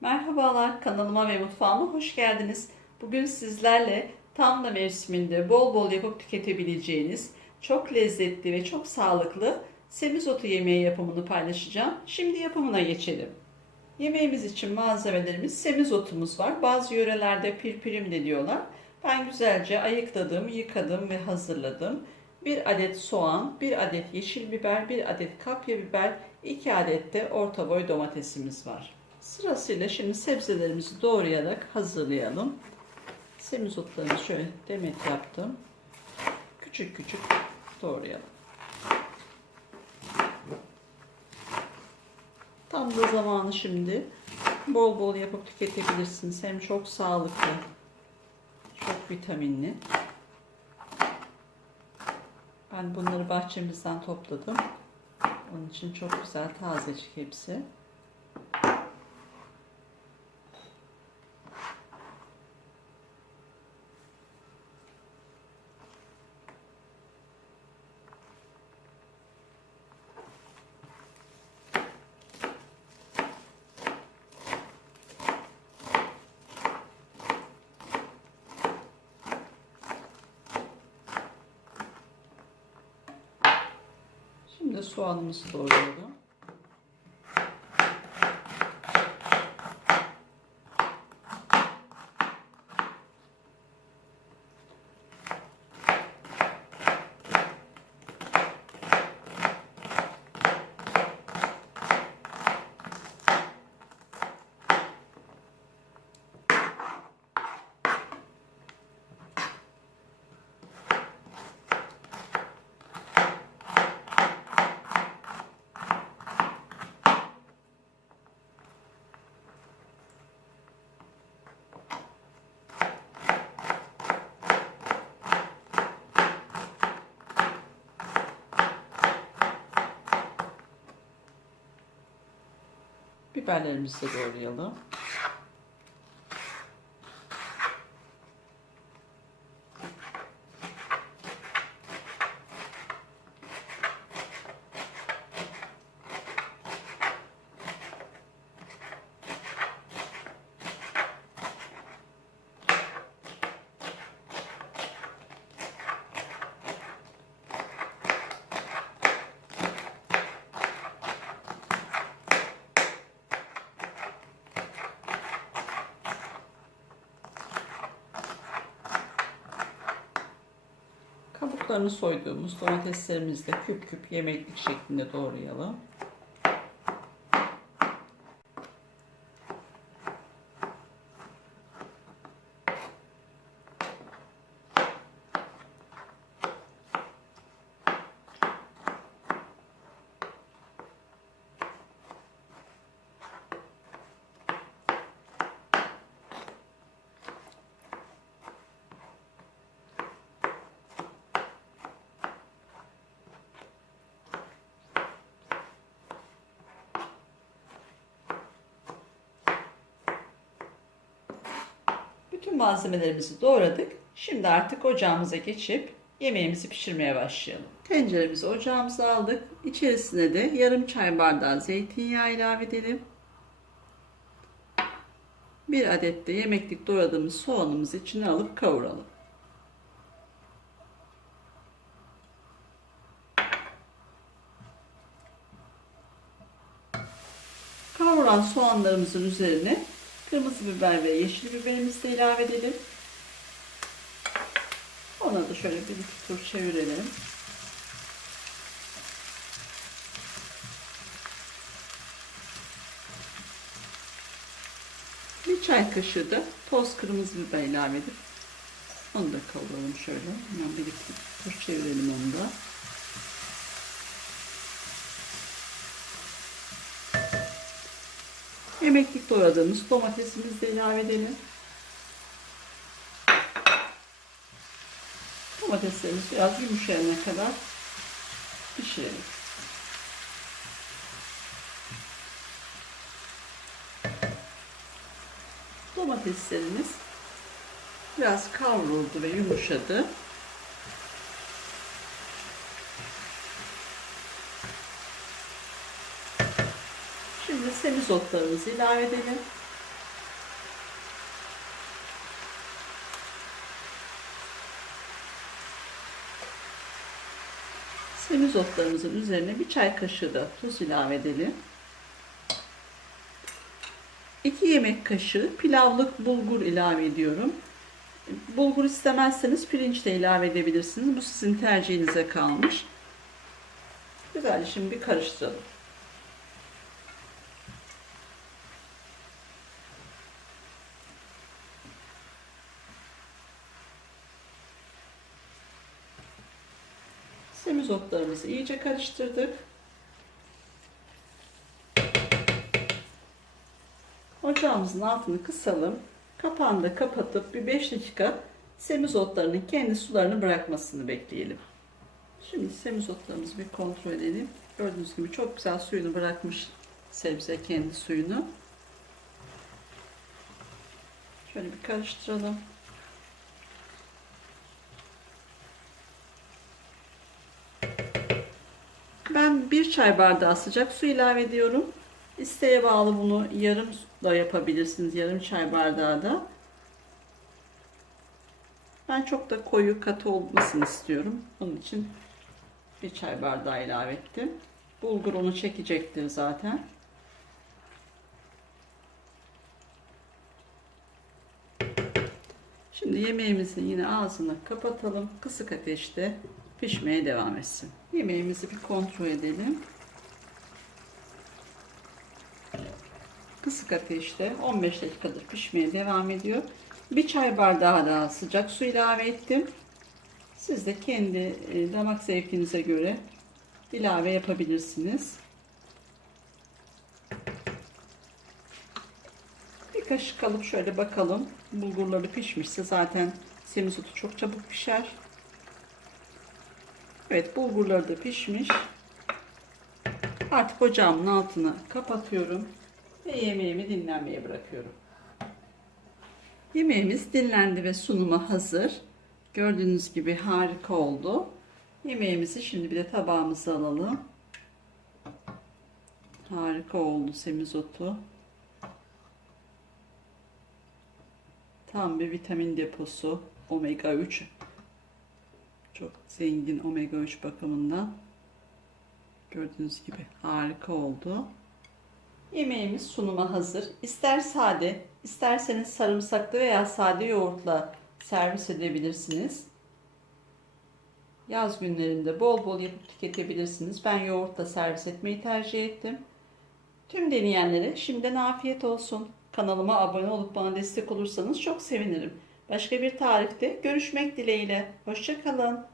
Merhabalar kanalıma ve mutfağıma hoş geldiniz. Bugün sizlerle tam da mevsiminde bol bol yapıp tüketebileceğiniz çok lezzetli ve çok sağlıklı semizotu yemeği yapımını paylaşacağım. Şimdi yapımına geçelim. Yemeğimiz için malzemelerimiz semizotumuz var. Bazı yörelerde pirpirim de diyorlar. Ben güzelce ayıkladım, yıkadım ve hazırladım. 1 adet soğan, 1 adet yeşil biber, 1 adet kapya biber, 2 adet de orta boy domatesimiz var. Sırasıyla şimdi sebzelerimizi doğrayarak hazırlayalım. Semizotlarını şöyle demet yaptım. Küçük küçük doğrayalım. Tam da zamanı şimdi. Bol bol yapıp tüketebilirsiniz. Hem çok sağlıklı, çok vitaminli. Ben bunları bahçemizden topladım. Onun için çok güzel tazecik hepsi. Şimdi soğanımızı doğrayalım. Biberlerimizi de doğrayalım. Kabuklarını soyduğumuz domateslerimizi de küp küp yemeklik şeklinde doğrayalım. Bütün malzemelerimizi doğradık. Şimdi artık ocağımıza geçip yemeğimizi pişirmeye başlayalım. Tenceremizi ocağımıza aldık. İçerisine de yarım çay bardağı zeytinyağı ilave edelim. Bir adet de yemeklik doğradığımız soğanımızı içine alıp kavuralım. Kavurulan soğanlarımızın üzerine kırmızı biber ve yeşil biberimizi de ilave edelim. Ona da şöyle bir iki tur çevirelim. Bir çay kaşığı da toz kırmızı biber ilave edip onu da kavuralım şöyle. Hemen bir iki tur çevirelim onu da. Yemeklik doğradığımız domatesimizi de ilave edelim. Domateslerimiz biraz yumuşayana kadar pişirelim. Domateslerimiz biraz kavruldu ve yumuşadı. Şimdi semizotlarımızı ilave edelim. Semizotlarımızın üzerine bir çay kaşığı da tuz ilave edelim. 2 yemek kaşığı pilavlık bulgur ilave ediyorum. Bulgur istemezseniz pirinç de ilave edebilirsiniz. Bu sizin tercihinize kalmış. Güzelce şimdi bir karıştıralım. Semizotlarımızı iyice karıştırdık. Ocağımızın altını kısalım. Kapağını da kapatıp bir 5 dakika semizotlarının kendi sularını bırakmasını bekleyelim. Şimdi semizotlarımızı bir kontrol edelim. Gördüğünüz gibi çok güzel suyunu bırakmış sebze kendi suyunu. Şöyle bir karıştıralım. Ben bir çay bardağı sıcak su ilave ediyorum. İsteğe bağlı bunu yarım da yapabilirsiniz. Yarım çay bardağı da. Ben çok da koyu katı olmasını istiyorum. Onun için bir çay bardağı ilave ettim. Bulgur onu çekecektir zaten. Şimdi yemeğimizi yine ağzını kapatalım. Kısık ateşte pişmeye devam etsin. Yemeğimizi bir kontrol edelim. Kısık ateşte 15 dakikadır pişmeye devam ediyor. Bir çay bardağı daha sıcak su ilave ettim. Siz de kendi e, damak zevkinize göre ilave yapabilirsiniz. Bir kaşık alıp şöyle bakalım. Bulgurları pişmişse zaten semizotu çok çabuk pişer. Evet bulgurları da pişmiş. Artık ocağımın altını kapatıyorum ve yemeğimi dinlenmeye bırakıyorum. Yemeğimiz dinlendi ve sunuma hazır. Gördüğünüz gibi harika oldu. Yemeğimizi şimdi bir de tabağımıza alalım. Harika oldu semizotu. Tam bir vitamin deposu. Omega 3. Çok zengin omega 3 bakımından. Gördüğünüz gibi harika oldu. Yemeğimiz sunuma hazır. İster sade, isterseniz sarımsaklı veya sade yoğurtla servis edebilirsiniz. Yaz günlerinde bol bol yapıp tüketebilirsiniz. Ben yoğurtla servis etmeyi tercih ettim. Tüm deneyenlere şimdiden afiyet olsun. Kanalıma abone olup bana destek olursanız çok sevinirim. Başka bir tarifte görüşmek dileğiyle. Hoşçakalın.